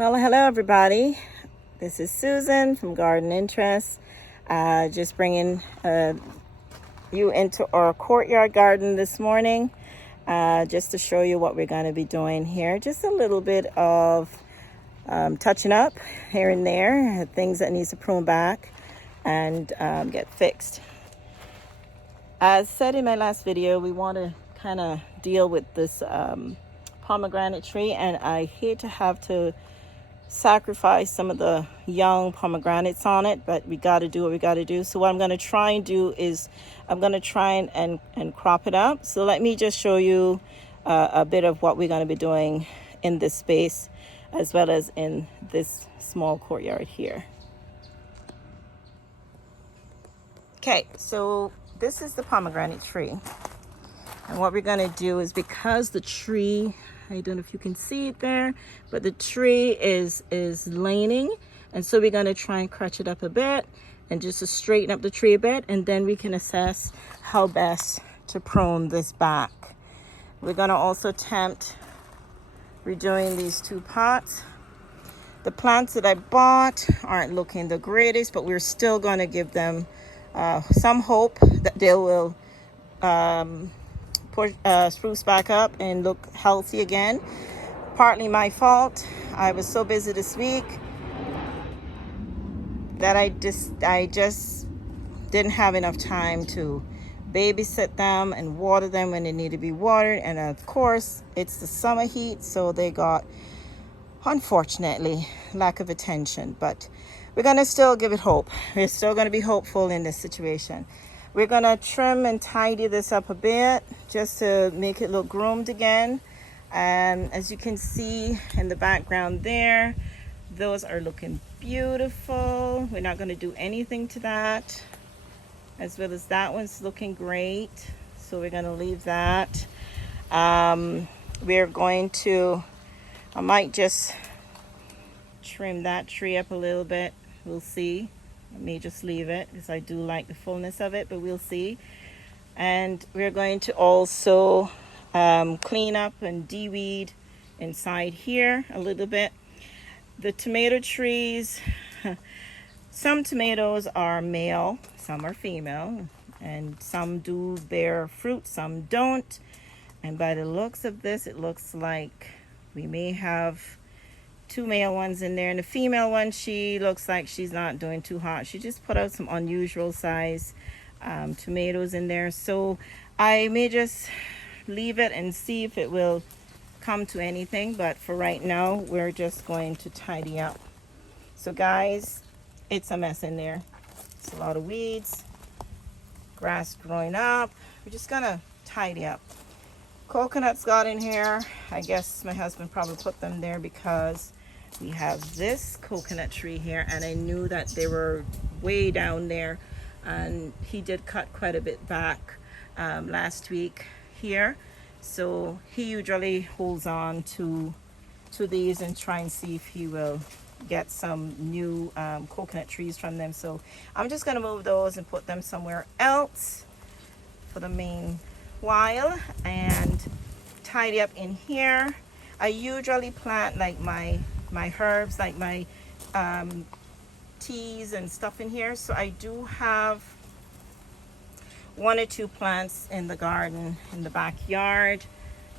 Well, hello everybody. This is Susan from Garden Interests. Just bringing you into our courtyard garden this morning, just to show you what we're going to be doing here. Just a little bit of touching up here and there, things that needs to prune back and get fixed. As said in my last video, we want to kind of deal with this pomegranate tree, and I hate to have to sacrifice some of the young pomegranates on it, but we got to do what we got to do. So what I'm going to try and do is I'm going to try and crop it up. So let me just show you a bit of what we're going to be doing in this space as well as in this small courtyard here. Okay, so this is the pomegranate tree, and what we're going to do is, because the tree, I don't know if you can see it there, but the tree is leaning, and so we're going to try and crutch it up a bit and just to straighten up the tree a bit, and then we can assess how best to prune this back. We're going to also attempt redoing these two pots. The plants that I bought aren't looking the greatest, but we're still going to give them some hope that they will spruce back up and look healthy again. Partly my fault. I was so busy this week that I just didn't have enough time to babysit them and water them when they need to be watered. And of course, it's the summer heat, so they got, unfortunately, lack of attention. But we're going to still give it hope. We're still going to be hopeful in this situation. We're going to trim and tidy this up a bit just to make it look groomed again. And as you can see in the background there, those are looking beautiful. We're not going to do anything to that, as well as that one's looking great. So we're going to leave that. We're going to, I might just trim that tree up a little bit. We'll see. I may just leave it because I do like the fullness of it, but we'll see. And we're going to also clean up and de-weed inside here a little bit. The tomato trees, some tomatoes are male, some are female, and some do bear fruit, some don't. And by the looks of this, it looks like we may have two male ones in there, and the female one, she looks like she's not doing too hot. She just put out some unusual size tomatoes in there, so I may just leave it and see if it will come to anything. But for right now, we're just going to tidy up. So guys, it's a mess in there. It's a lot of weeds, grass growing up. We're just gonna tidy up. Coconuts got in here. I guess my husband probably put them there because we have this coconut tree here, and I knew that they were way down there, and he did cut quite a bit back last week here. So he usually holds on to these and try and see if he will get some new coconut trees from them. So I'm just going to move those and put them somewhere else for the meanwhile and tidy up in here. I usually plant like my herbs, like my teas and stuff in here. So I do have one or two plants in the garden in the backyard.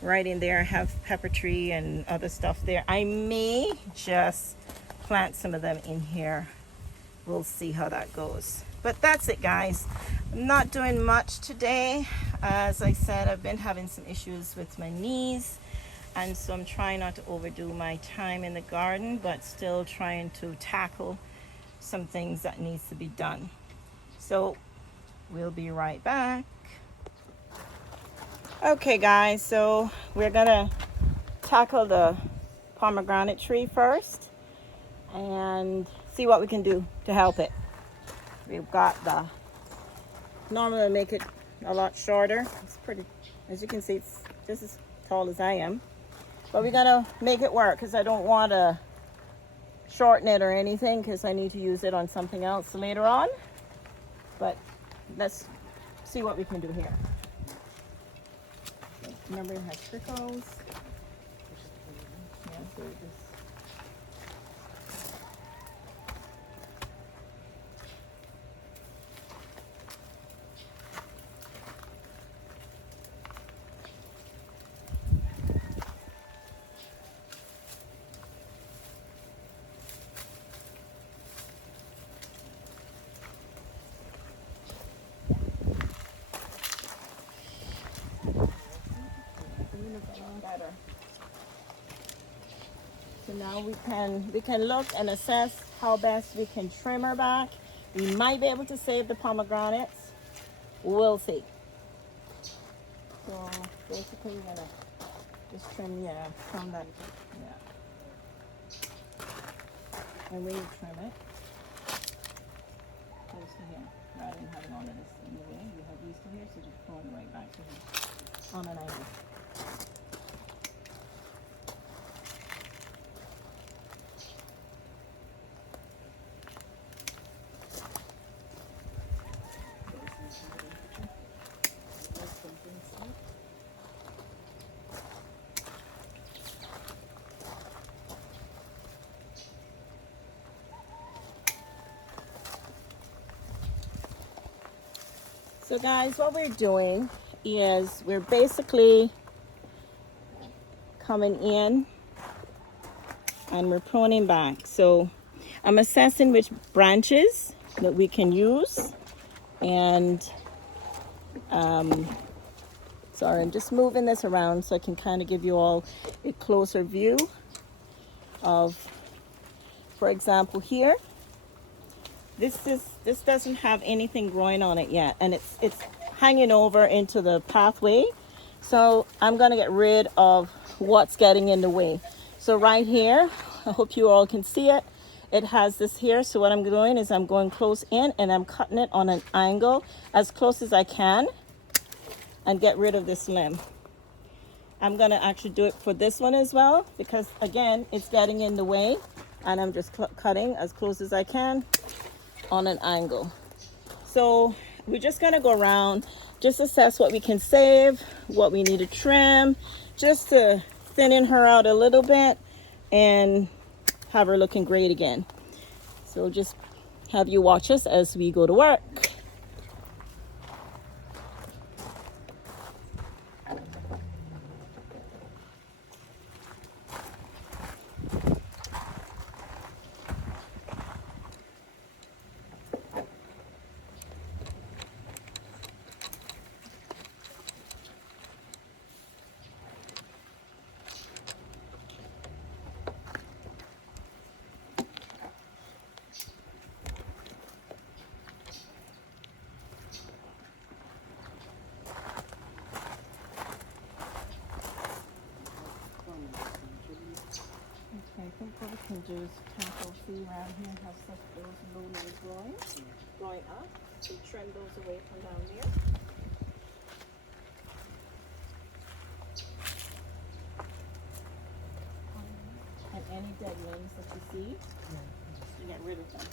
Right in there I have pepper tree and other stuff there. I may just plant some of them in here. We'll see how that goes. But that's it, guys. I'm not doing much today. As I said, I've been having some issues with my knees, and so I'm trying not to overdo my time in the garden, but still trying to tackle some things that needs to be done. So we'll be right back. Okay guys, so we're gonna tackle the pomegranate tree first and see what we can do to help it. We've got the, normally I make it a lot shorter. It's pretty, as you can see, it's just as tall as I am. But we're gonna make it work because I don't want to shorten it or anything, because I need to use it on something else later on. But let's see what we can do here. Remember, it has prickles. Yeah, so just So now we can look and assess how best we can trim her back. We might be able to save the pomegranates. We'll see. So basically we're gonna just trim, yeah, from that, yeah. And we trim it close to here, rather than having all of this in the way. You have these two here, so just pull it right back to here on an angle. So guys, what we're doing is we're basically coming in and we're pruning back. So I'm assessing which branches that we can use, and sorry, I'm just moving this around so I can kind of give you all a closer view of, for example, here. This doesn't have anything growing on it yet, and it's hanging over into the pathway. So I'm gonna get rid of what's getting in the way. So right here, I hope you all can see it. It has this here. So what I'm doing is I'm going close in and I'm cutting it on an angle as close as I can and get rid of this limb. I'm gonna actually do it for this one as well, because again, it's getting in the way, and I'm just cutting as close as I can on an angle. So we're just gonna go around, just assess what we can save, what we need to trim, just to thin her out a little bit and have her looking great again. So just have you watch us as we go to work. I think what we can do is tackle, see around here, have such those low limbs growing up. So trim those away from down there. And any dead limbs that you see, you get rid of them.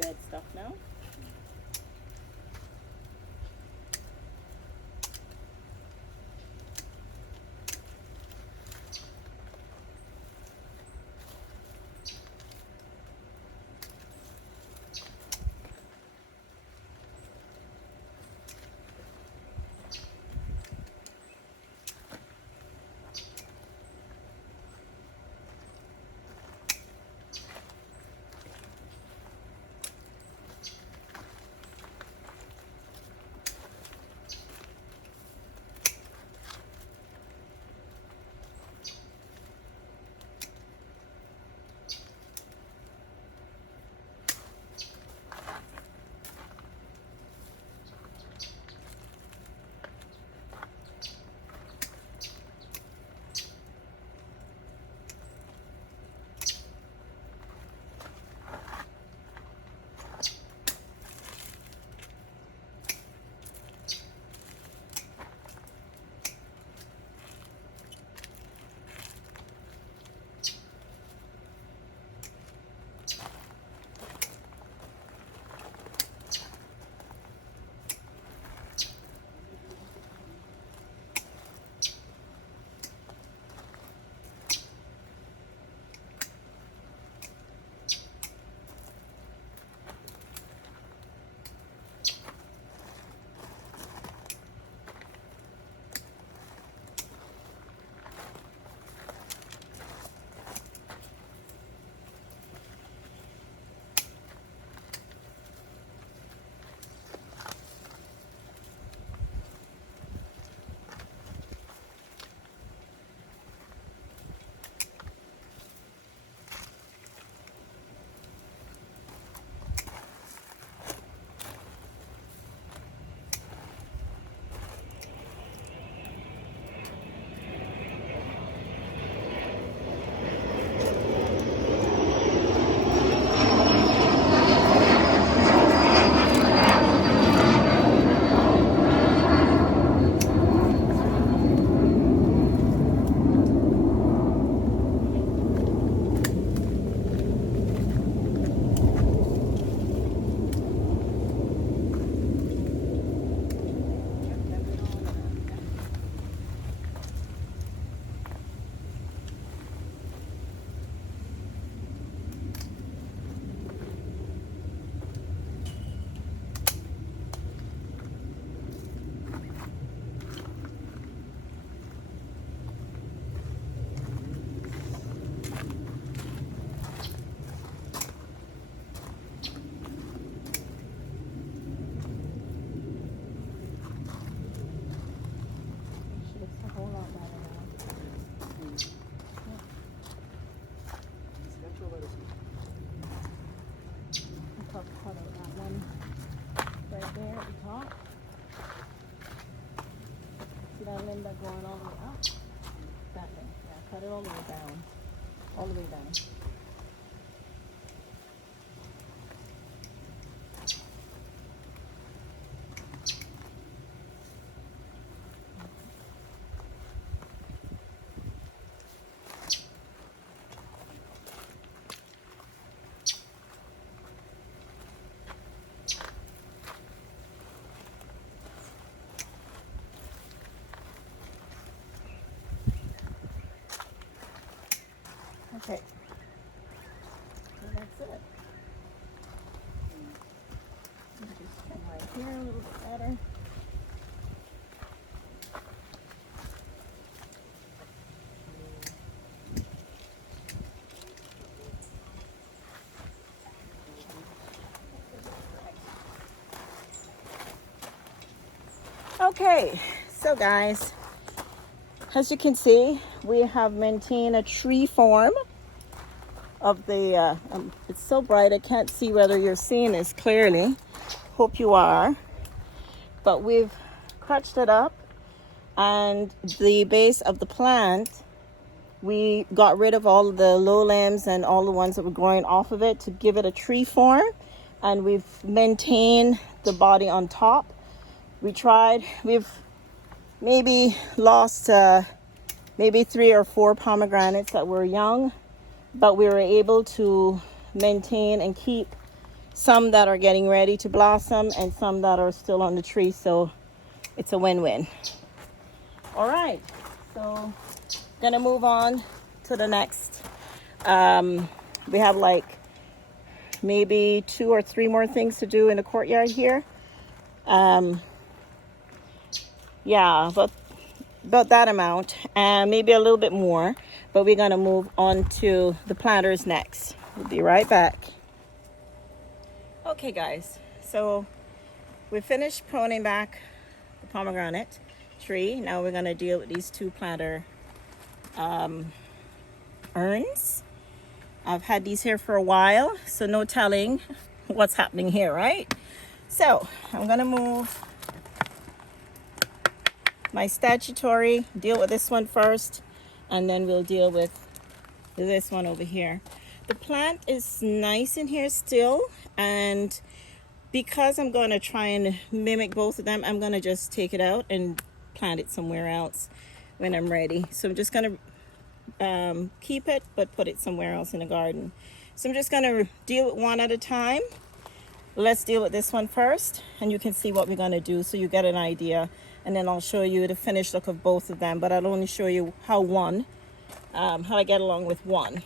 dead stuff now. Linda going all the way up. That way. Yeah, cut it all the way down. All the way down. Okay. So that's it. Just come right here a little bit better. Okay, so guys, as you can see, we have maintained a tree form of the, it's so bright I can't see whether you're seeing this clearly. Hope you are. But we've crutched it up, and the base of the plant, we got rid of all the low limbs and all the ones that were growing off of it to give it a tree form, and we've maintained the body on top. We've maybe lost maybe 3 or 4 pomegranates that were young, but we were able to maintain and keep some that are getting ready to blossom and some that are still on the tree, so it's a win-win. All right, so gonna move on to the next. We have like maybe 2 or 3 more things to do in the courtyard here. Yeah, about that amount, and maybe a little bit more, but we're gonna move on to the planters next. We'll be right back. Okay guys, so we finished pruning back the pomegranate tree. Now we're gonna deal with these 2 planter urns. I've had these here for a while, so no telling what's happening here, right? So I'm gonna move my statutory, deal with this one first, and then we'll deal with this one over here. The plant is nice in here still, and because I'm going to try and mimic both of them, I'm going to just take it out and plant it somewhere else when I'm ready. So I'm just going to keep it, but put it somewhere else in the garden. So I'm just going to deal with one at a time. Let's deal with this one first, and you can see what we're going to do so you get an idea, and then I'll show you the finished look of both of them, but I'll only show you how I get along with one.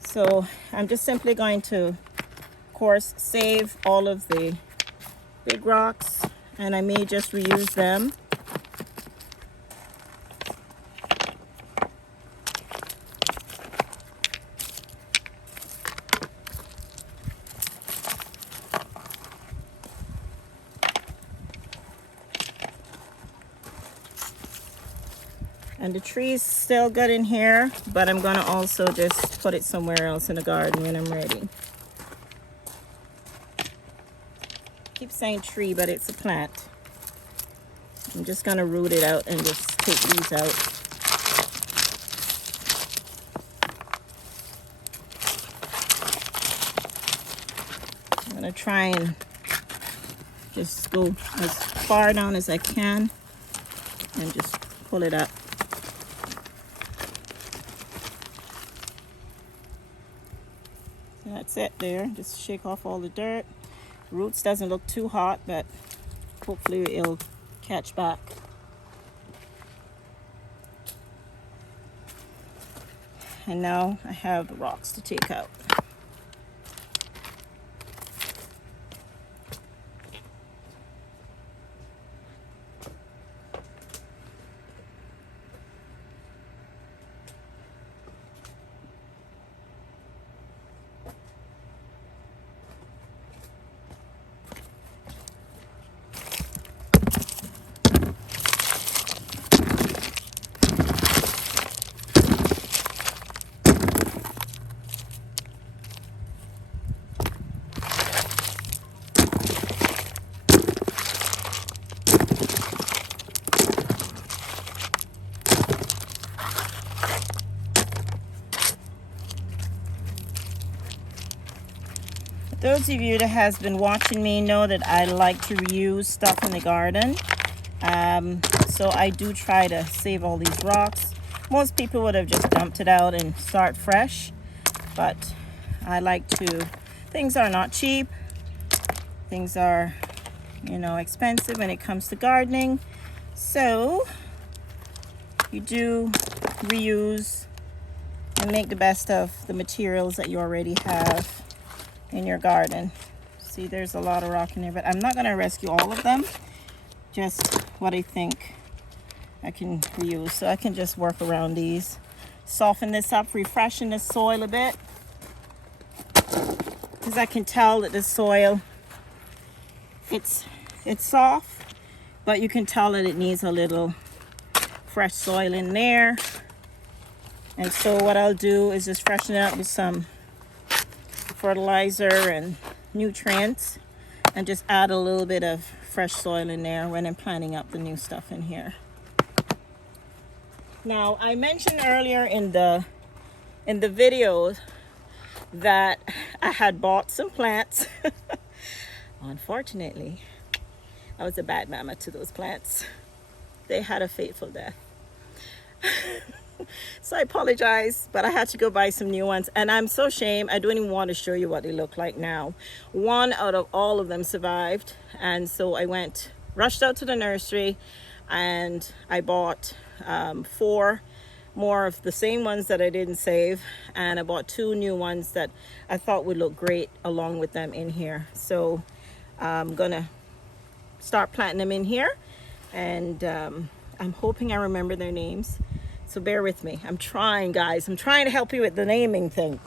So I'm just simply going to, of course, save all of the big rocks, and I may just reuse them. And the tree is still good in here, but I'm gonna also just put it somewhere else in the garden when I'm ready. Keep saying tree, but it's a plant. I'm just gonna root it out and just take these out. I'm gonna try and just go as far down as I can and just pull it up. That's it there. Just shake off all the dirt. Roots doesn't look too hot, but hopefully it'll catch back. And now I have the rocks to take out. Those of you that has been watching me know that I like to reuse stuff in the garden. So I do try to save all these rocks. Most people would have just dumped it out and start fresh, but I like to, things are not cheap. Things are, you know, expensive when it comes to gardening. So you do reuse and make the best of the materials that you already have in your garden. See, there's a lot of rock in there, but I'm not going to rescue all of them, just what I think I can reuse. So I can just work around these, soften this up, refreshing the soil a bit, because I can tell that the soil, it's soft, but you can tell that it needs a little fresh soil in there. And so what I'll do is just freshen it up with some fertilizer and nutrients, and just add a little bit of fresh soil in there when I'm planting up the new stuff in here. Now, I mentioned earlier in the video that I had bought some plants. Unfortunately, I was a bad mama to those plants. They had a fateful death. So I apologize, but I had to go buy some new ones. And I'm so ashamed. I don't even want to show you what they look like now. One out of all of them survived. And so I rushed out to the nursery, and I bought 4 more of the same ones that I didn't save. And I bought 2 new ones that I thought would look great along with them in here. So I'm going to start planting them in here. And I'm hoping I remember their names. So bear with me. I'm trying, guys. I'm trying to help you with the naming thing.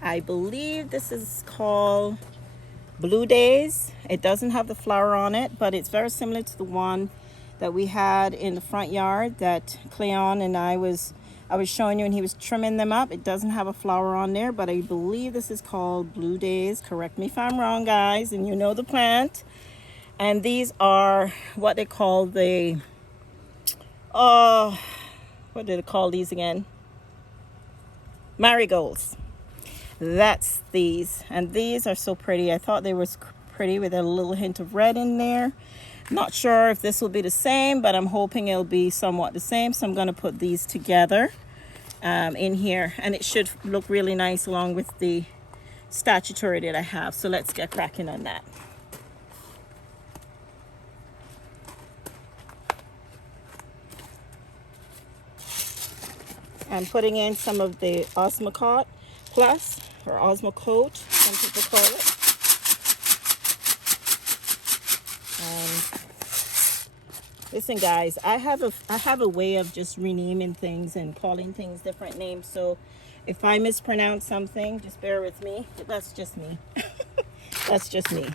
I believe this is called Blue Days. It doesn't have the flower on it, but it's very similar to the one that we had in the front yard that Cleon and I was showing you, and he was trimming them up. It doesn't have a flower on there, but I believe this is called Blue Days. Correct me if I'm wrong, guys, and you know the plant. And these are what they call the what do they call these again? Marigolds. That's these, and these are so pretty. I thought they were pretty with a little hint of red in there. Not sure if this will be the same, but I'm hoping it'll be somewhat the same. So I'm going to put these together in here, and it should look really nice along with the statuary that I have. So let's get cracking on that. I'm putting in some of the Osmocote Plus, or Osmocote, some people call it. Listen, guys, I have a way of just renaming things and calling things different names. So if I mispronounce something, just bear with me. That's just me. That's just me.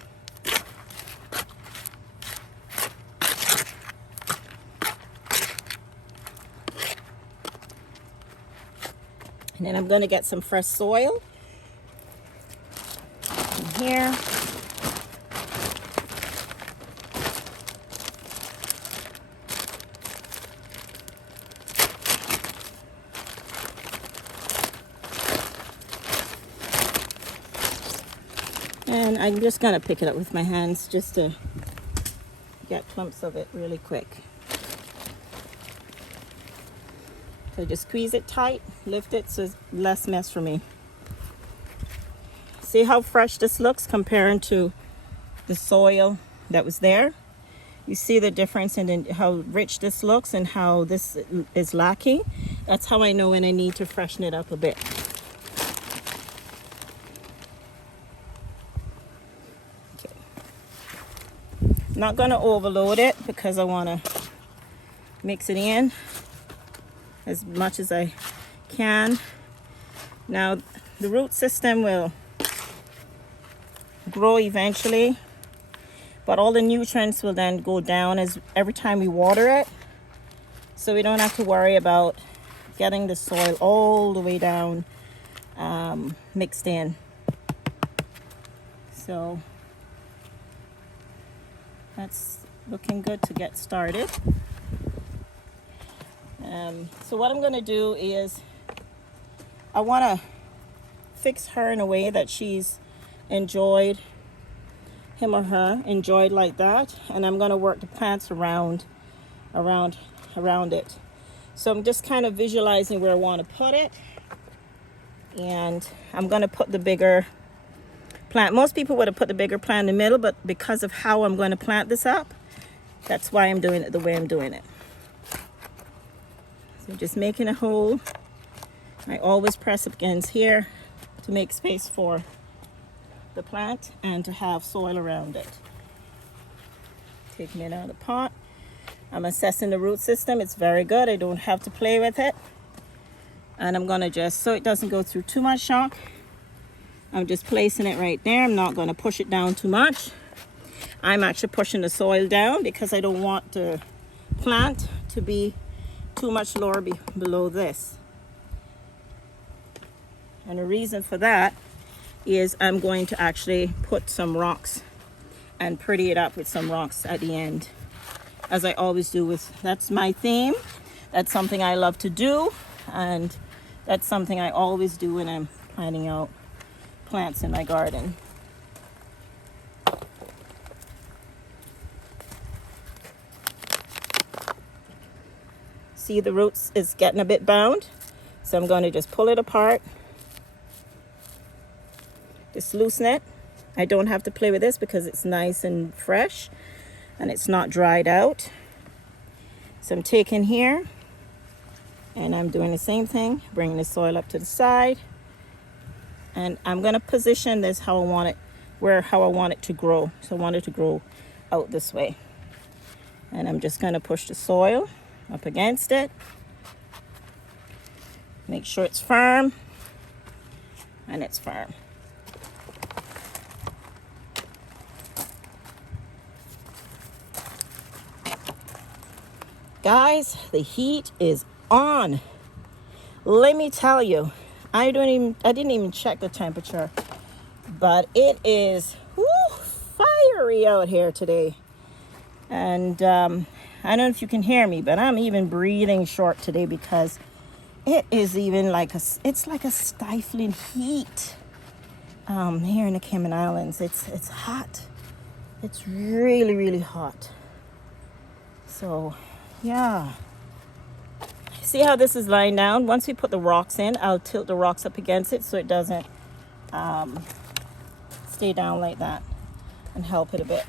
And then I'm going to get some fresh soil in here. And I'm just going to pick it up with my hands just to get clumps of it really quick. So just squeeze it tight, lift it so it's less mess for me. See how fresh this looks comparing to the soil that was there? You see the difference in how rich this looks and how this is lacking? That's how I know when I need to freshen it up a bit. Okay. I'm not going to overload it because I want to mix it in as much as I can. Now the root system will grow eventually, but all the nutrients will then go down as every time we water it, so we don't have to worry about getting the soil all the way down mixed in. So that's looking good to get started. So what I'm going to do is I want to fix her in a way that she's enjoyed, him or her enjoyed like that, and I'm going to work the plants around it. So I'm just kind of visualizing where I want to put it, and I'm going to put the bigger plant. Most people would have put the bigger plant in the middle, but because of how I'm going to plant this up, that's why I'm doing it the way I'm doing it. So just making a hole. I always press up against here to make space for the plant and to have soil around it. Taking it out of the pot. I'm assessing the root system. It's very good. I don't have to play with it. And I'm going to just, so it doesn't go through too much shock, I'm just placing it right there. I'm not going to push it down too much. I'm actually pushing the soil down because I don't want the plant to be too much lower below this. And the reason for that is I'm going to actually put some rocks and pretty it up with some rocks at the end, as I always do. That's my theme. That's something I love to do, and That's something I always do when I'm planting out plants in my garden. See, the roots is getting a bit bound, so I'm going to just pull it apart, just loosen it. I don't have to play with this because it's nice and fresh and it's not dried out. So I'm taking here and I'm doing the same thing, bringing the soil up to the side, and I'm going to position this how I want it, how I want it to grow. So I want it to grow out this way, and I'm just going to push the soil up against it, make sure it's firm, and it's firm. Guys, the heat is on. Let me tell you, I didn't even check the temperature, but it is fiery out here today. And I don't know if you can hear me, but I'm even breathing short today because it is even it's like a stifling heat here in the Cayman Islands. It's hot. It's really, really hot. So yeah, see how this is lying down? Once we put the rocks in, I'll tilt the rocks up against it so it doesn't stay down like that, and help it a bit.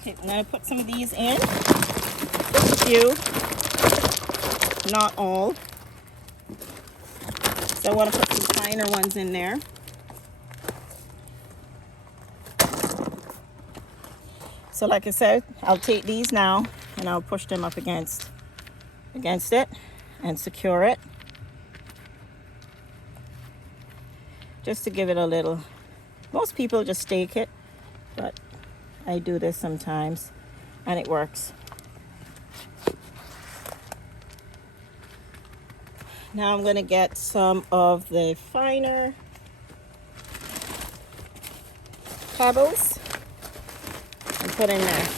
Okay, I'm gonna put some of these in, just a few, not all. So I want to put some finer ones in there. So like I said, I'll take these now and I'll push them up against it and secure it, just to give it a little. Most people just stake it, but I do this sometimes and it works. Now I'm going to get some of the finer pebbles and put in there.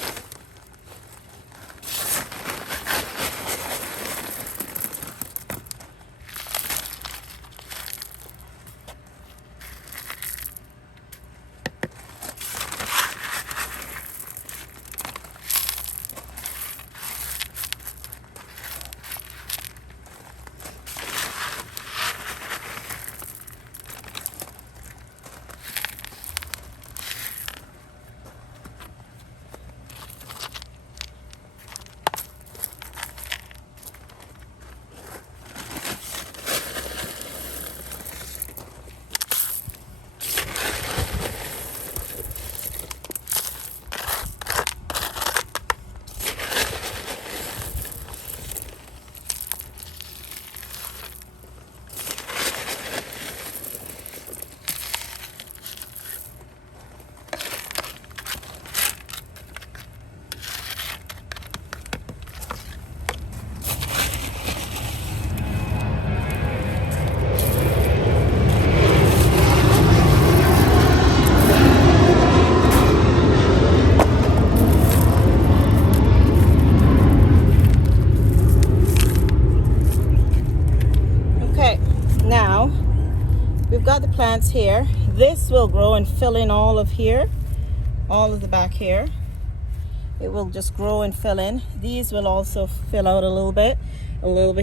Got the plants here. This will grow and fill in all of here, all of the back here. It will just grow and fill in. These will also fill out a little bit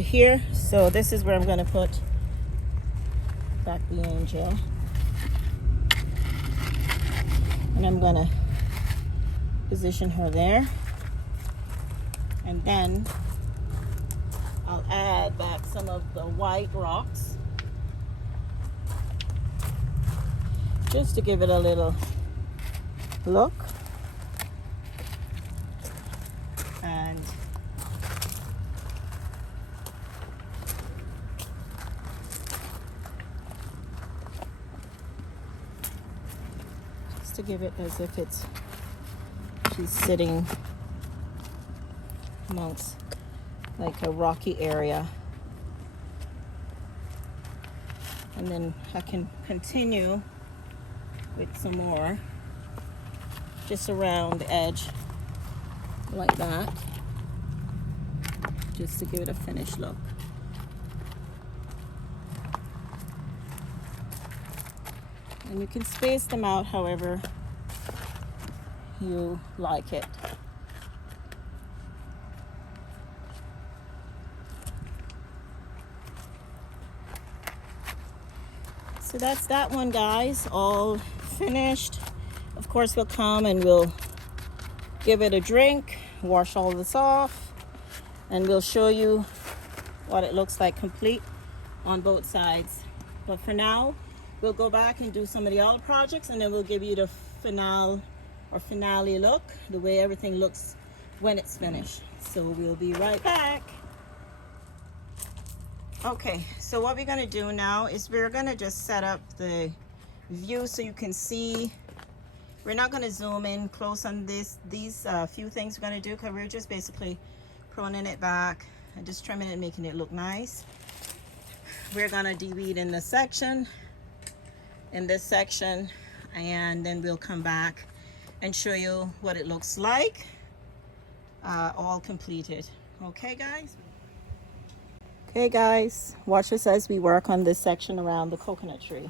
here. So this is where I'm going to put back the angel, and I'm going to position her there, and then I'll add back some of the white rocks, just to give it a little look. And just to give it as if she's sitting amongst like a rocky area. And then I can continue with some more just around the edge like that, just to give it a finished look. And you can space them out however you like it. So that's that one, guys, all finished. Of course, we'll come and we'll give it a drink, wash all this off, and we'll show you what it looks like complete on both sides. But for now, we'll go back and do some of the other projects, and then we'll give you the finale look, the way everything looks when it's finished. So we'll be right back. Okay, so what we're going to do now is we're going to just set up the view so you can see. We're not going to zoom in close on these few things we're going to do, because we're just basically pruning it back and just trimming it and making it look nice. We're going to de-weed in this section, and then we'll come back and show you what it looks like all completed. Okay, guys? Okay, guys, watch us as we work on this section around the coconut tree.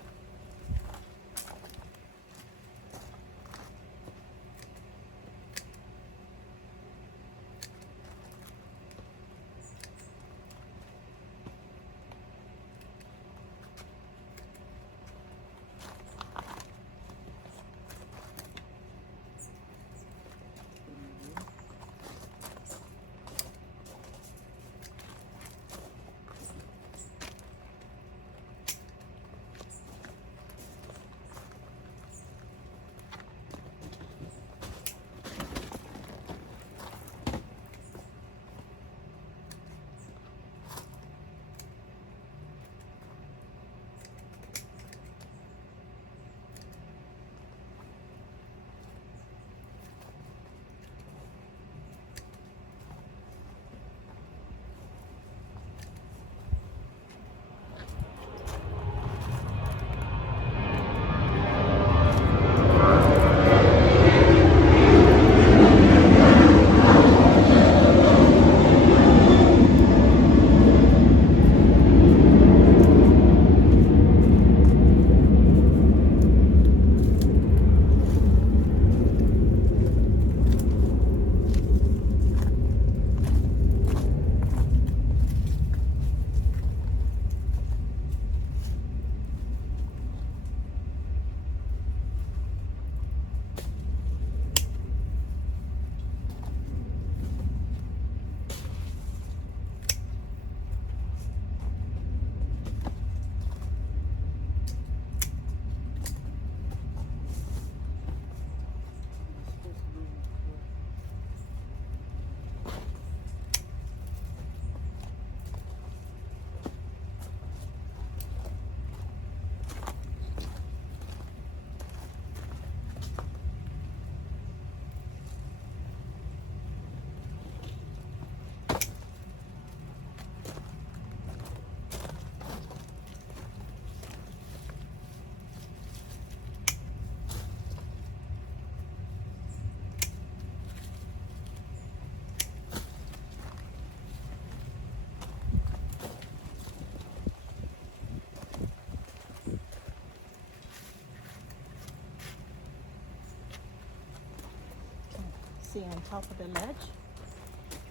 See on top of the ledge,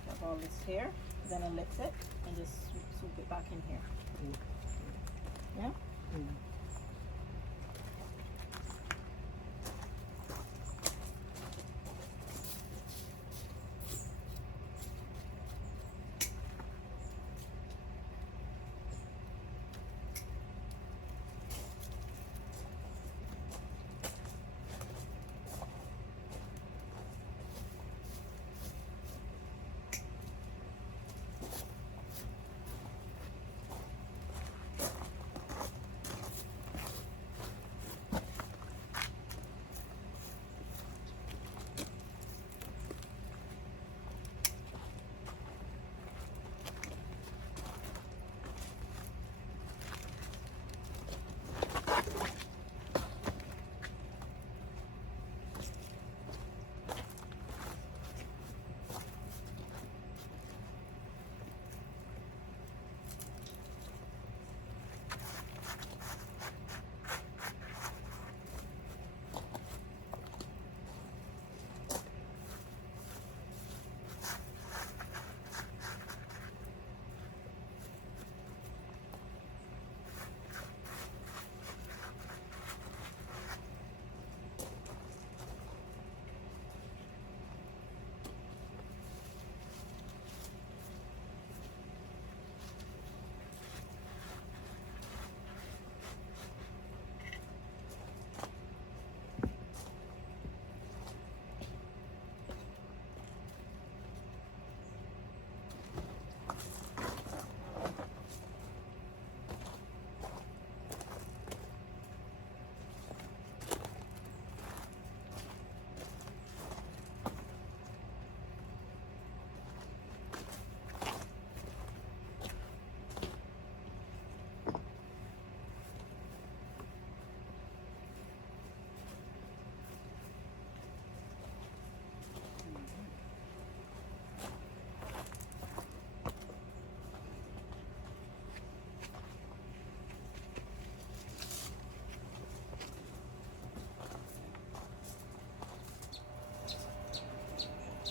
have all this here, then I lift it and just swoop it back in here. Yeah?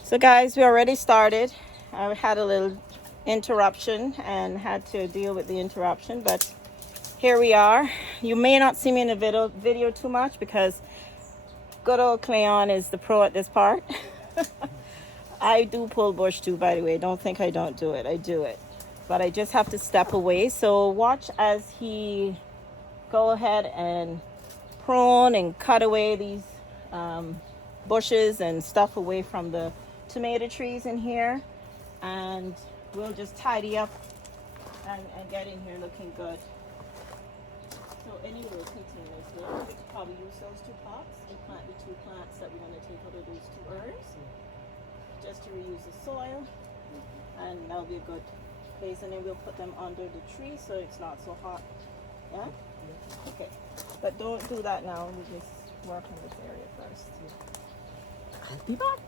So guys, we already started. I had a little interruption and had to deal with the interruption, but here we are. You may not see me in the video too much because good old Cleon is the pro at this part. I do pull bush too, by the way. Don't think I don't do it. I do it. But I just have to step away. So watch as he go ahead and prune and cut away these bushes and stuff away from the tomato trees in here. And we'll just tidy up and get in here looking good. So anyway, containers here. We could probably use those 2 pots and plant the 2 plants that we're going to take out of those 2 herbs, just to reuse the soil, and that'll be a good place. And then we'll put them under the tree so it's not so hot. Yeah? Okay. But don't do that now. We just work on this area first. I'll be back.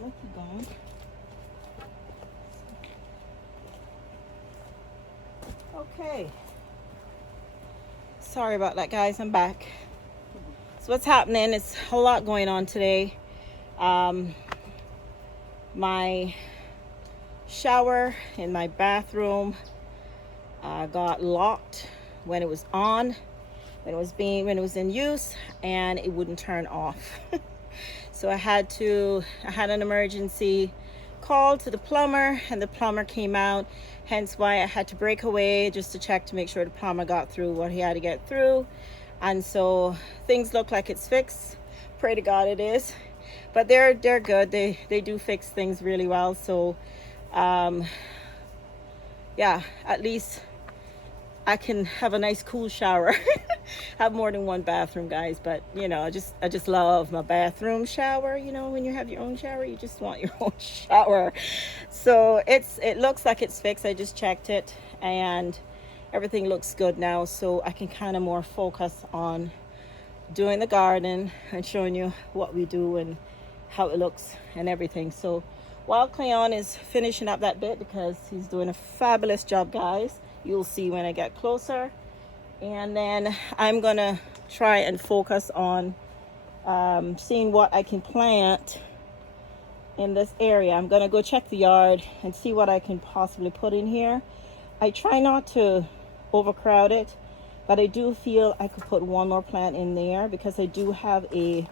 Look, he gone. Okay. Sorry about that, guys. I'm back. So what's happening? It's a lot going on today. My shower in my bathroom got locked when it was on, when it was in use, and it wouldn't turn off. So I had an emergency call to the plumber, and the plumber came out, hence why I had to break away just to check to make sure the plumber got through what he had to get through. And so things look like it's fixed. Pray to God it is. But they're good. They do fix things really well. So yeah, at least I can have a nice cool shower. Have more than one bathroom, guys, but you know, I just love my bathroom shower. You know, when you have your own shower, you just want your own shower. So it looks like it's fixed. I just checked it and everything looks good now, so I can kind of more focus on doing the garden and showing you what we do and how it looks and everything. So while Cleon is finishing up that bit, because he's doing a fabulous job, guys, you'll see when I get closer. And then I'm gonna try and focus on seeing what I can plant in this area. I'm gonna go check the yard and see what I can possibly put in here. I try not to overcrowd it, but I do feel I could put one more plant in there because I do have a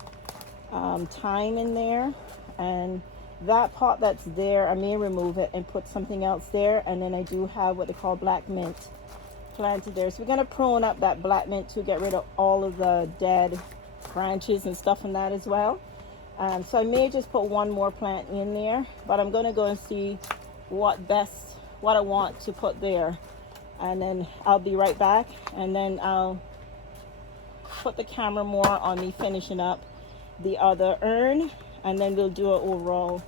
thyme in there, and that pot that's there, I may remove it and put something else there. And then I do have what they call black mint planted there, so we're going to prune up that black mint to get rid of all of the dead branches and stuff from that as well. So I may just put one more plant in there, but I'm going to go and see what I want to put there, and then I'll be right back, and then I'll put the camera more on me finishing up the other urn, and then we'll do an overall.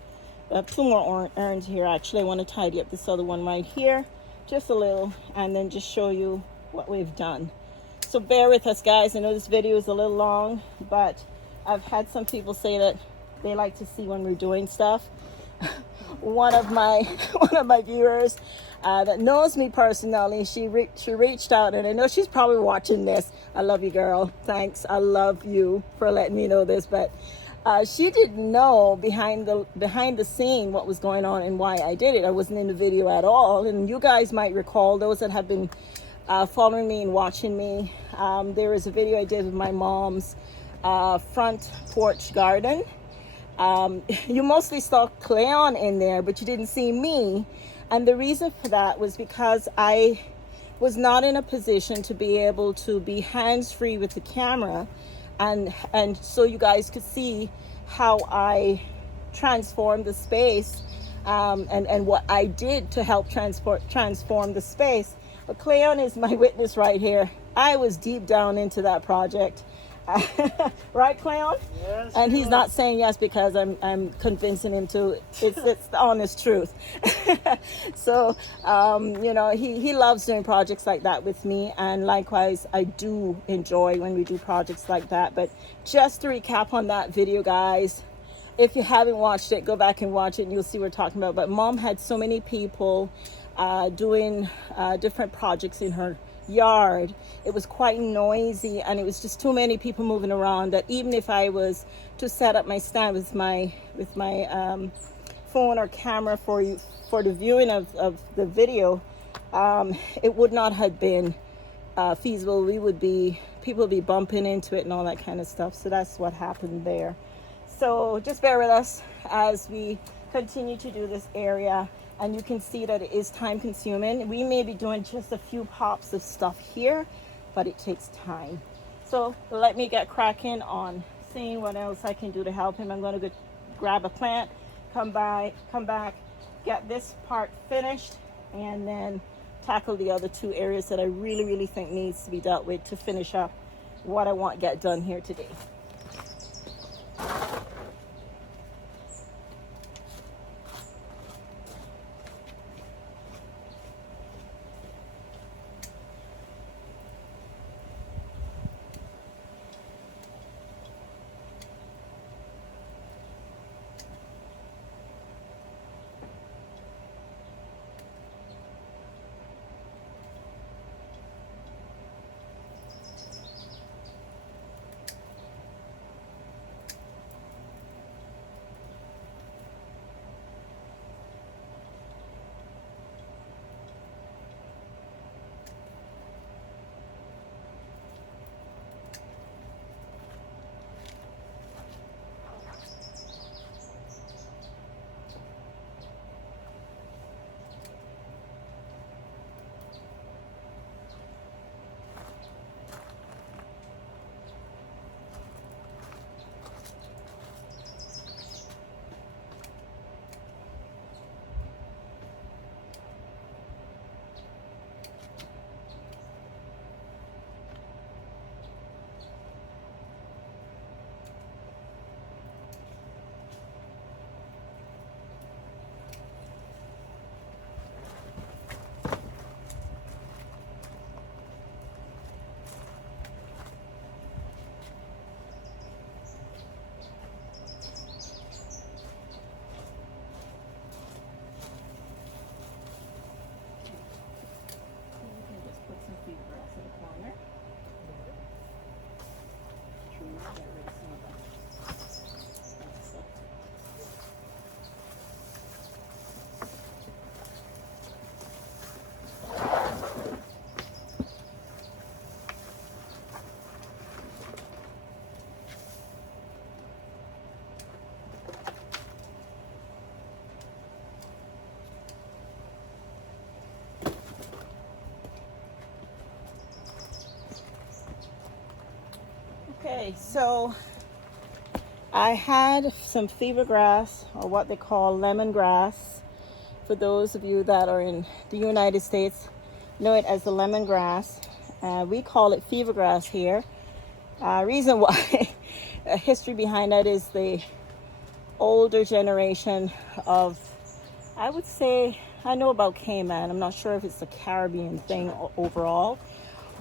I have two more urns here. Actually, I want to tidy up this other one right here just a little, and then just show you what we've done. So bear with us, guys. I know this video is a little long, but I've had some people say that they like to see when we're doing stuff. one of my viewers that knows me personally, she reached out, and I know she's probably watching this. I love you, girl. Thanks. I love you for letting me know this. But she didn't know behind the scene what was going on and why I did it. I wasn't in the video at all, and you guys might recall, those that have been following me and watching me, there was a video I did with my mom's front porch garden. You mostly saw Cleon in there, but you didn't see me. And the reason for that was because I was not in a position to be able to be hands-free with the camera, and so you guys could see how I transformed the space, and what I did to help transform the space. But Cleon is my witness right here. I was deep down into that project. Right, Cleon? Yes. And he's not saying yes because I'm convincing him to. It's the honest truth. So you know, he loves doing projects like that with me, and likewise I do enjoy when we do projects like that. But just to recap on that video, guys, if you haven't watched it, go back and watch it and you'll see what we're talking about. But Mom had so many people doing different projects in her yard. It was quite noisy, and it was just too many people moving around that even if I was to set up my stand with my phone or camera for the viewing of the video, it would not have been feasible. People would be bumping into it and all that kind of stuff. So that's what happened there. So just bear with us as we continue to do this area. And you can see that it is time consuming. We may be doing just a few pops of stuff here, but it takes time. So let me get cracking on seeing what else I can do to help him. I'm going to go grab a plant, come back, get this part finished, and then tackle the other two areas that I really think needs to be dealt with to finish up what I want to get done here today. So I had some fever grass, or what they call lemongrass. For those of you that are in the United States, know it as the lemongrass. We call it fever grass here. Reason why, a history behind that is the older generation of, I would say, I know about Cayman. I'm not sure if it's a Caribbean thing overall,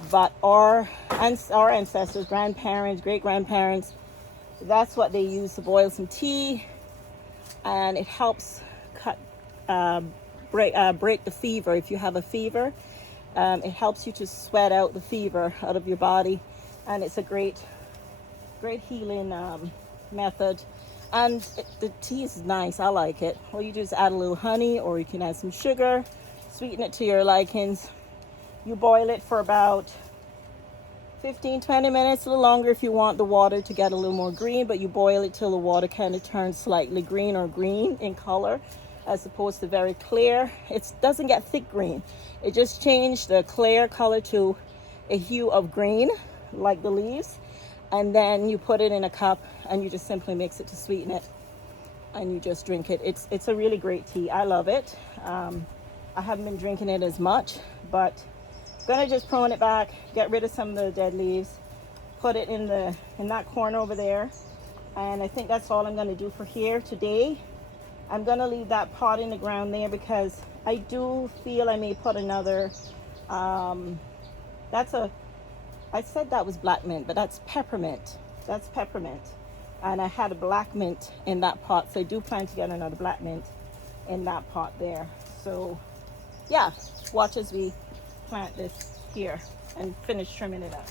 but our ancestors, grandparents, great-grandparents, that's what they use to boil some tea, and it helps break the fever. If you have a fever, it helps you to sweat out the fever out of your body, and it's a great healing method. And the tea is nice. I like it. All you do is add a little honey, or you can add some sugar, sweeten it to your likings. You boil it for about 15-20 minutes, a little longer if you want the water to get a little more green, but you boil it till the water kind of turns slightly green or green in color, as opposed to very clear. It doesn't get thick green. It just changed the clear color to a hue of green, like the leaves. And then you put it in a cup and you just simply mix it to sweeten it, and you just drink it. It's a really great tea. I love it. I haven't been drinking it as much, but I'm gonna just prune it back, get rid of some of the dead leaves, put it in that corner over there. And I think that's all I'm gonna do for here today. I'm gonna leave that pot in the ground there because I do feel I may put another, I said that was black mint, but that's peppermint. That's peppermint. And I had a black mint in that pot, so I do plan to get another black mint in that pot there. So yeah, watch as we plant this here and finish trimming it up.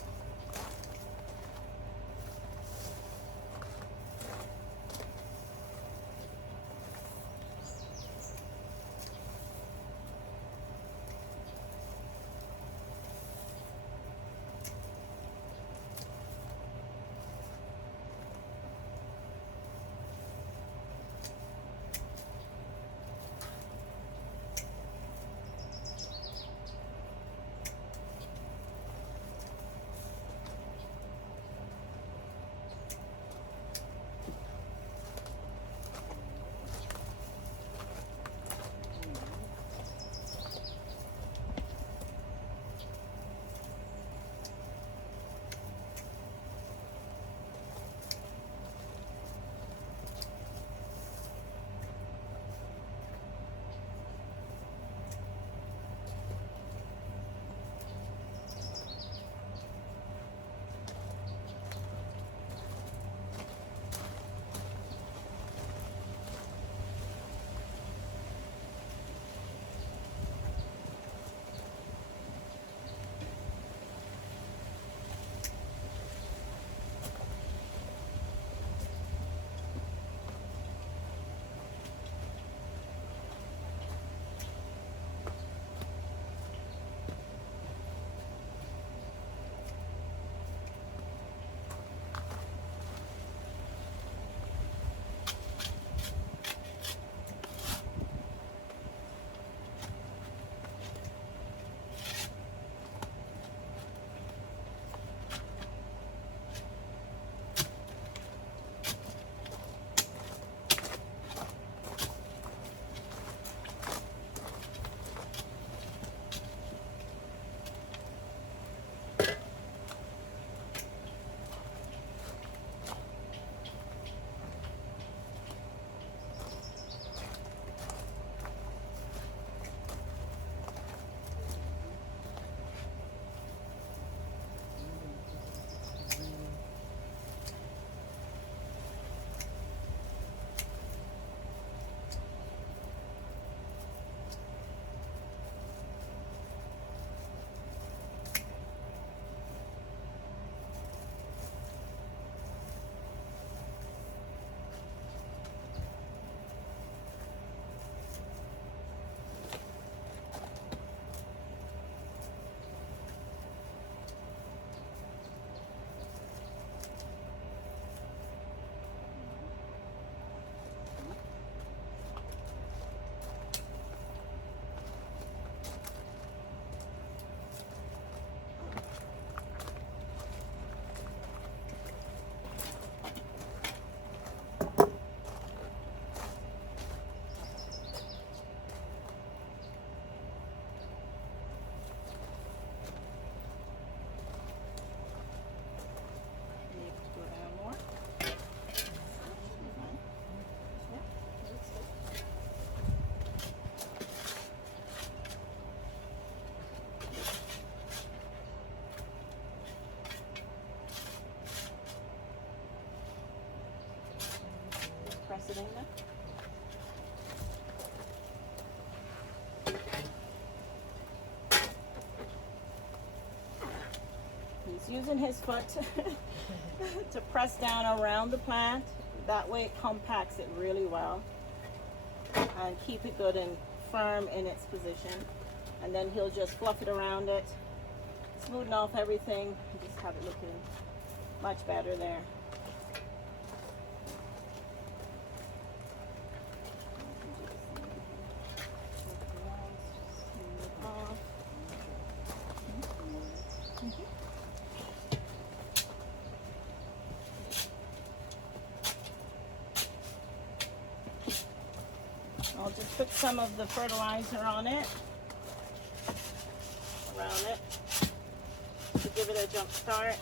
it in there. He's using his foot to press down around the plant. That way it compacts it really well and keep it good and firm in its position. And then he'll just fluff it around it, smoothen off everything, and just have it looking much better there. I'll just put some of the fertilizer on it, around it, to give it a jump start.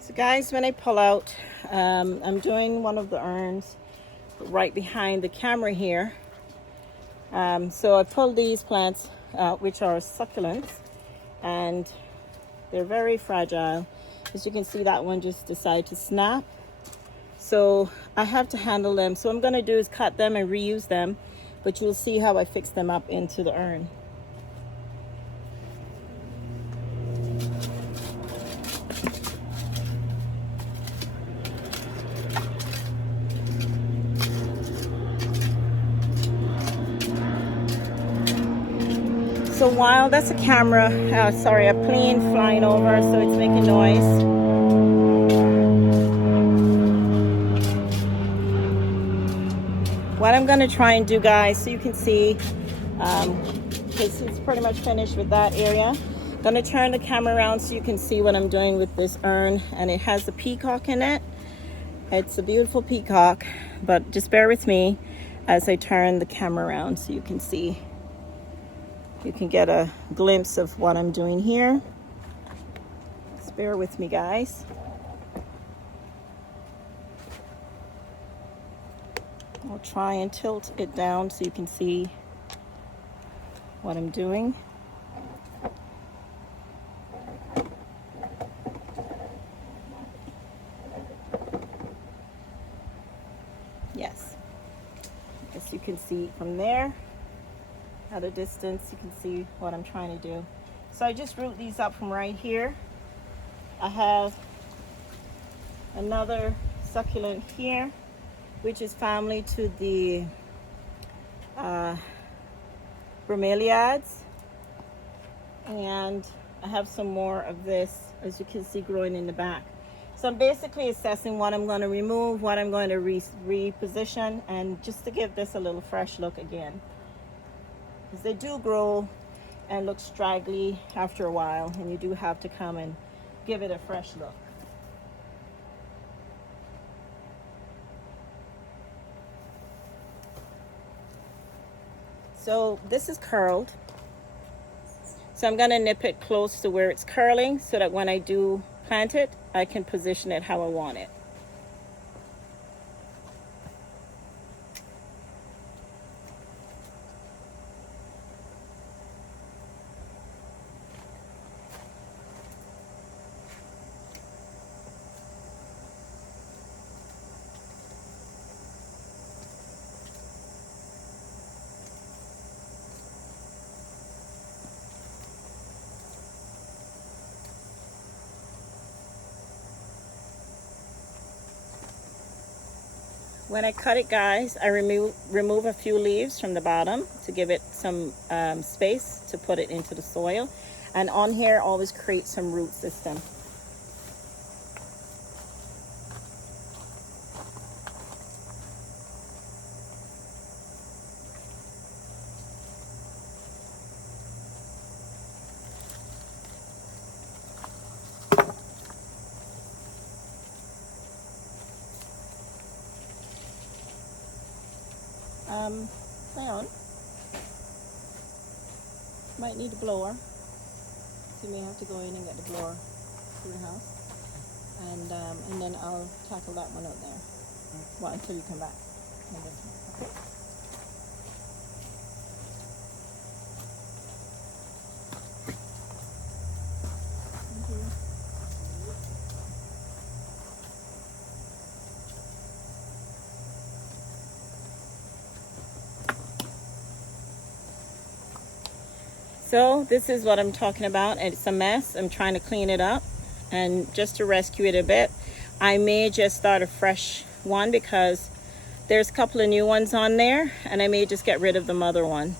So guys, when I pull out, I'm doing one of the urns right behind the camera here. So I pulled these plants, which are succulents, and they're very fragile. As you can see, that one just decided to snap. So I have to handle them. So what I'm gonna do is cut them and reuse them, but you'll see how I fix them up into the urn. So while that's a camera, sorry, a plane flying over, so it's making noise. What I'm gonna try and do, guys, so you can see, because it's pretty much finished with that area. I'm gonna turn the camera around so you can see what I'm doing with this urn, and it has the peacock in it. It's a beautiful peacock, but just bear with me as I turn the camera around so you can see. You can get a glimpse of what I'm doing here. Just bear with me, guys. I'll try and tilt it down so you can see what I'm doing. Yes, as you can see from there, at a distance, you can see what I'm trying to do. So I just root these up from right here. I have another succulent here, which is family to the uh, bromeliads. And I have some more of this, as you can see, growing in the back. So I'm basically assessing what I'm going to remove, what I'm going to reposition, and just to give this a little fresh look again. Because they do grow and look straggly after a while, and you do have to come and give it a fresh look. So this is curled. So I'm going to nip it close to where it's curling so that when I do plant it, I can position it how I want it. When I cut it, guys, I remove a few leaves from the bottom to give it some space to put it into the soil. And on here, always create some root system. Leon, might need a blower. So you may have to go in and get the blower to the house. And then I'll tackle that one out there. Well, until you come back. Okay. Thank you. So this is what I'm talking about. It's a mess. I'm trying to clean it up, and just to rescue it a bit, I may just start a fresh one because there's a couple of new ones on there, and I may just get rid of the mother one.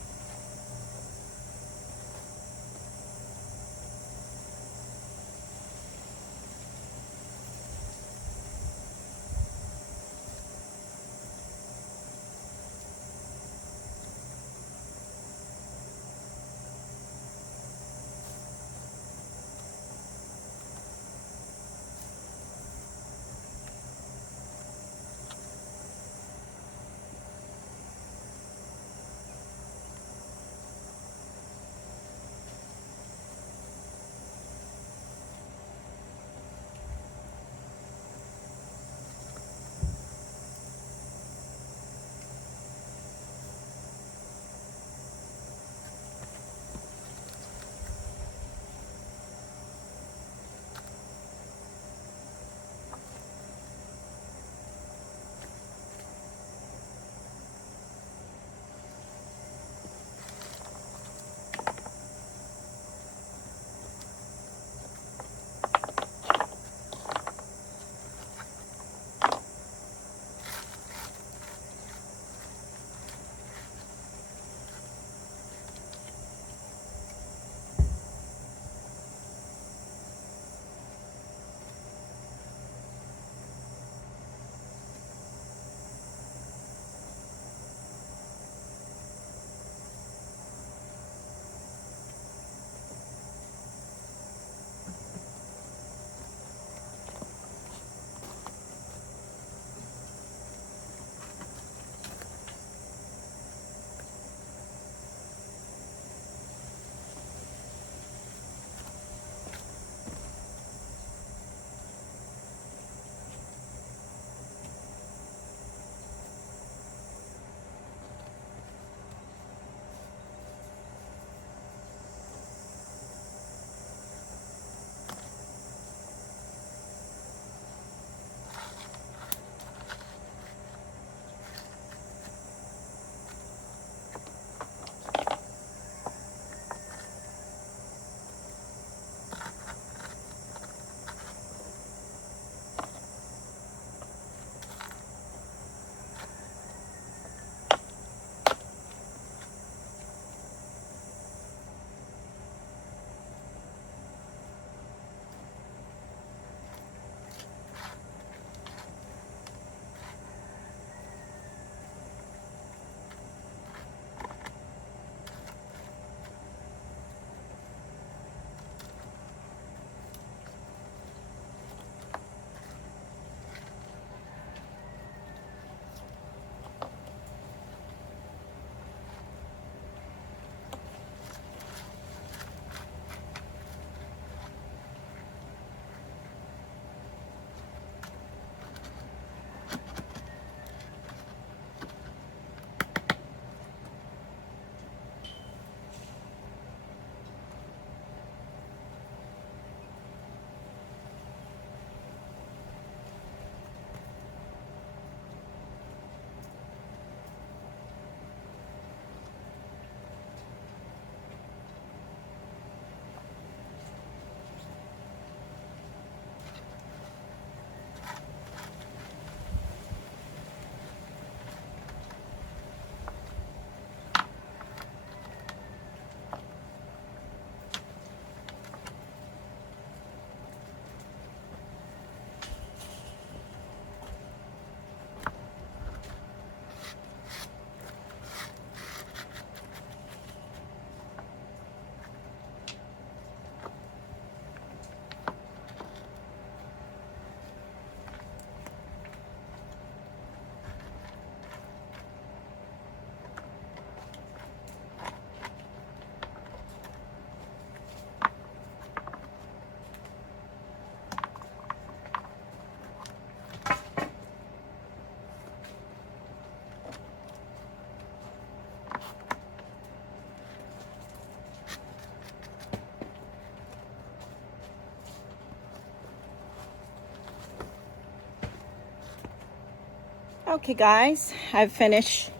Okay guys, I've finished.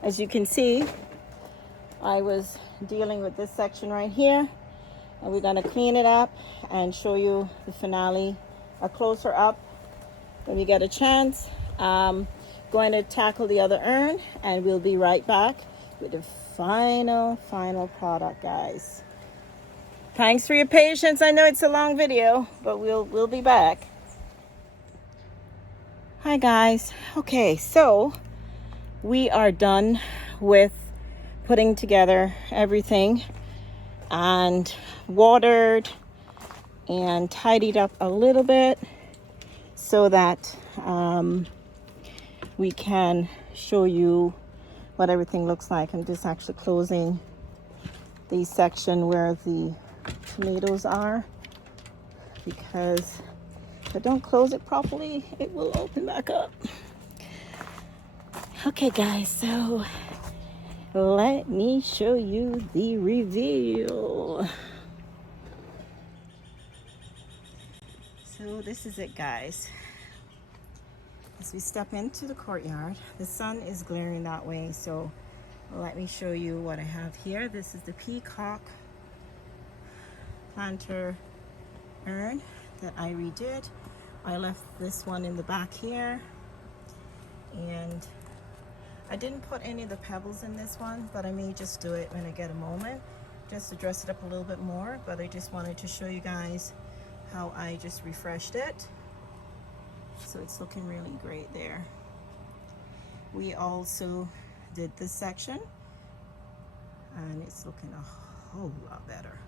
As you can see, I was dealing with this section right here, and we're going to clean it up and show you the finale, a closer up when we get a chance. Going to tackle the other urn, and we'll be right back with the final product, guys. Thanks for your patience. I know it's a long video, but we'll be back. Hi guys. Okay, so we are done with putting together everything and watered and tidied up a little bit so that we can show you what everything looks like. I'm just actually closing the section where the tomatoes are, because if I don't close it properly, it will open back up. Okay guys, so let me show you the reveal. So this is it, guys. As we step into the courtyard, the sun is glaring that way, so let me show you what I have here. This is the peacock planter urn that I redid. I left this one in the back here, and I didn't put any of the pebbles in this one, but I may just do it when I get a moment, just to dress it up a little bit more. But I just wanted to show you guys how I just refreshed it. So it's looking really great there. We also did this section, and it's looking a whole lot better.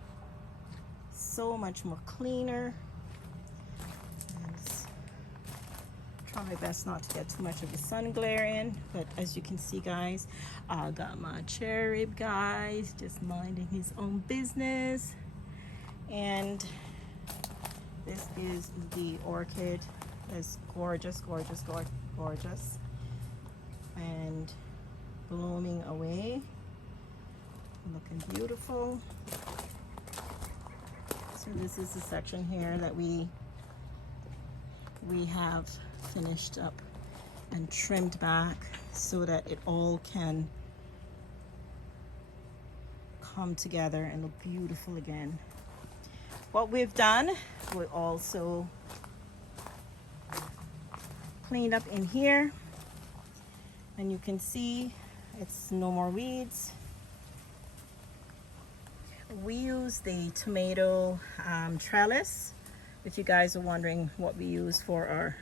So much more cleaner. And try my best not to get too much of the sun glare in, but as you can see, guys, I got my cherub, guys, just minding his own business. And this is the orchid. It's gorgeous, gorgeous, gorgeous, and blooming away, looking beautiful. So this is the section here that we have finished up and trimmed back so that it all can come together and look beautiful again. What we've done, we also cleaned up in here, and you can see it's no more weeds. We use the tomato trellis. If you guys are wondering what we use for our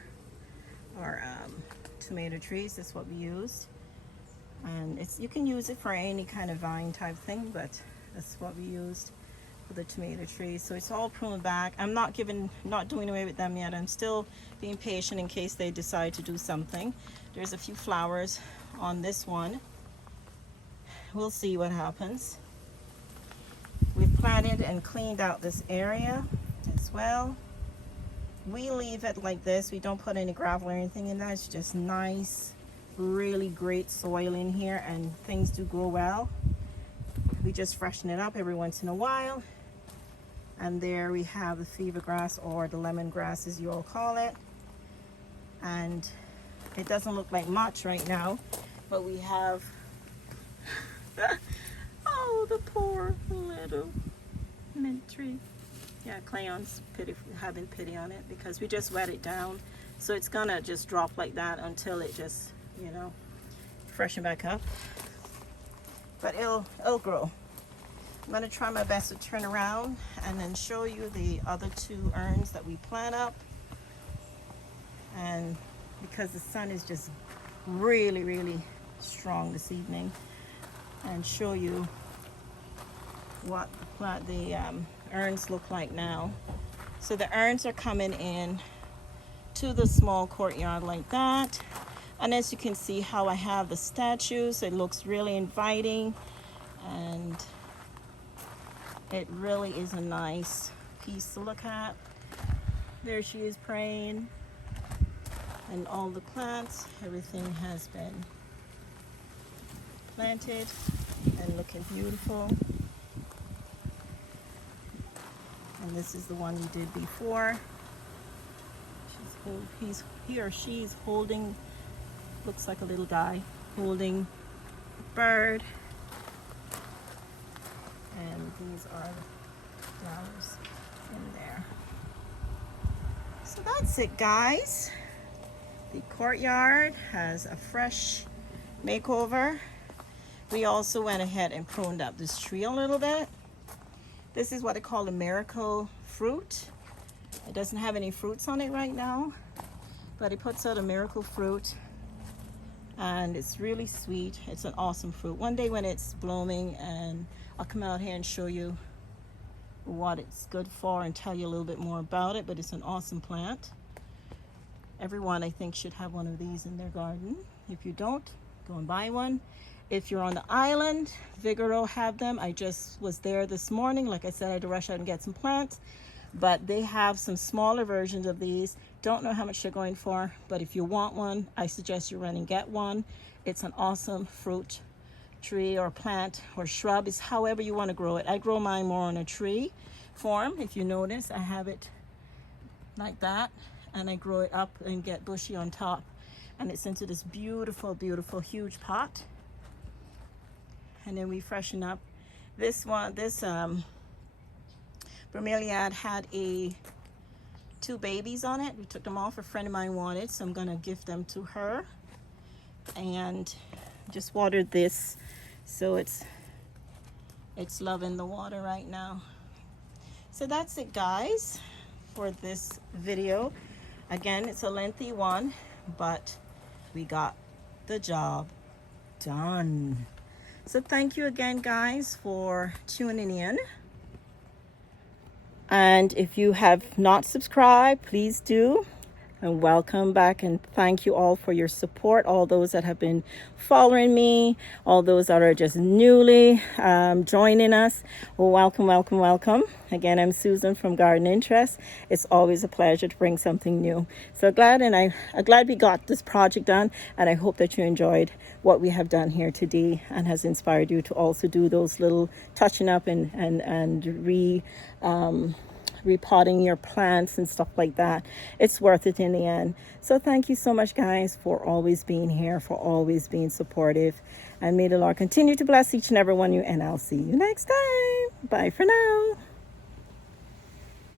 tomato trees, that's what we used. And you can use it for any kind of vine type thing, but that's what we used for the tomato trees. So it's all pruned back. I'm not doing away with them yet. I'm still being patient in case they decide to do something. There's a few flowers on this one. We'll see what happens. We've planted and cleaned out this area as well. We leave it like this. We don't put any gravel or anything in that. It's just nice, really great soil in here, and things do grow well. We just freshen it up every once in a while. And there we have the fever grass, or the lemongrass as you all call it. And it doesn't look like much right now, but we have oh, the poor little mint tree. Yeah, Clayon's having pity on it, because we just wet it down, so it's gonna just drop like that until it just, you know, freshen back up. But it'll grow. I'm gonna try my best to turn around and then show you the other two urns that we plant up. And because the sun is just really strong this evening, and show you what the urns look like now. So the urns are coming in to the small courtyard like that, and as you can see how I have the statues, it looks really inviting, and it really is a nice piece to look at. There she is praying, and all the plants, everything has been planted and looking beautiful. And this is the one we did before. He or she's holding Looks like a little guy holding a bird. And these are the flowers in there. So that's it, guys. The courtyard has a fresh makeover. We also went ahead and pruned up this tree a little bit. This is what I call a miracle fruit. It doesn't have any fruits on it right now, but it puts out a miracle fruit, and it's really sweet. It's an awesome fruit. One day when it's blooming, and I'll come out here and show you what it's good for and tell you a little bit more about it, but it's an awesome plant. Everyone, I think, should have one of these in their garden. If you don't, go and buy one. If you're on the island, Vigoro have them. I just was there this morning. Like I said, I had to rush out and get some plants, but they have some smaller versions of these. Don't know how much they're going for, but if you want one, I suggest you run and get one. It's an awesome fruit tree or plant or shrub, is however you want to grow it. I grow mine more on a tree form. If you notice, I have it like that, and I grow it up and get bushy on top, and it's into this beautiful, beautiful, huge pot. And then we freshen up this one. This bromeliad had two babies on it. We took them off. A friend of mine wanted, so I'm gonna gift them to her. And just watered this, so it's loving the water right now. So that's it, guys, for this video. Again, it's a lengthy one, but we got the job done. So thank you again, guys, for tuning in. And if you have not subscribed, please do. And welcome back, and thank you all for your support, all those that have been following me, all those that are just newly joining us. Well, welcome, welcome, welcome. Again, I'm Susan from Garden Interest. It's always a pleasure to bring something new. So glad, and I'm glad we got this project done, and I hope that you enjoyed what we have done here today and has inspired you to also do those little touching up and repotting your plants and stuff like that. It's worth it in the end. So thank you so much, guys, for always being here, for always being supportive, and may the Lord continue to bless each and every one of you, and I'll see you next time. Bye for now.